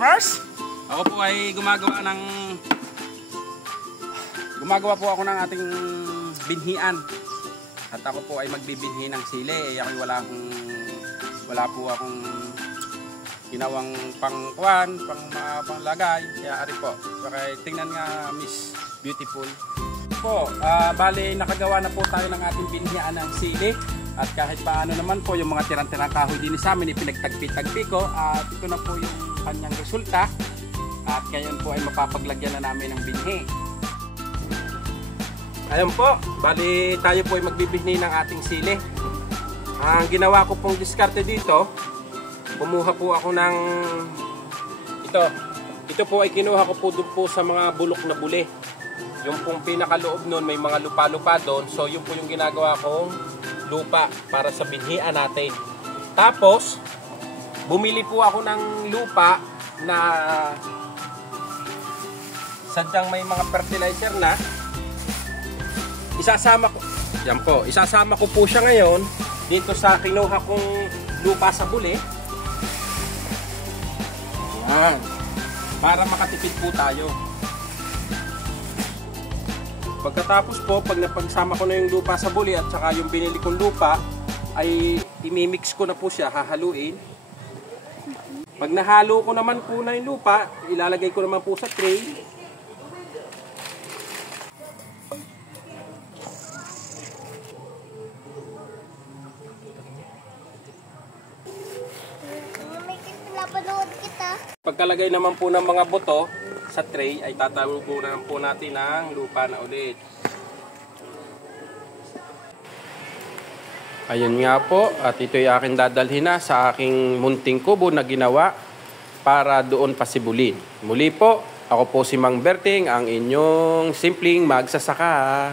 farmers. Ako po ay gumagawa po ako ng ating binhian. At ako po ay magbibinhi ng sili. Ako wala po akong ginawang panglagay. Kaya ari po. Tingnan nga Miss Beautiful. Bali nakagawa na po tayo ng ating binhian ng sili. At kahit paano naman po yung mga tirang-tirang kahoy din sa amin ipinagtagpi-tagpi ko. At ito na po yung kanyang resulta. At ngayon po ay mapapaglagyan na namin ng binhi. Ayun po, bali tayo po ay magbibihni ng ating sili. Ang ginawa ko pong diskarte dito, kumuha po ako ng ito. Ito po ay kinuha ko po doon po sa mga bulok na buli. Yung pong pinakaloob nun may mga lupa-lupa doon. So yun po yung ginagawa kong lupa para sa binhian natin. Tapos, bumili po ako ng lupa na sadyang may mga fertilizer na. Isasama ko po siya ngayon dito sa kinuha kong lupa sa buli. Yan. Para makatipid po tayo. Pagkatapos po, pag napagsama ko na yung lupa sa buli at saka yung binili kong lupa, ay imimix ko na po siya, hahaluin. Pag nahalo ko naman po na yung lupa, ilalagay ko naman po sa tray. Pagkalagay naman po ng mga buto sa tray ay tatalunan po natin ng lupa na ulit. Ayun nga po, at ito'y aking dadalhin na sa aking munting kubo na ginawa para doon pasibulin. Muli po, ako po si Mang Berting, ang inyong simpleng magsasaka.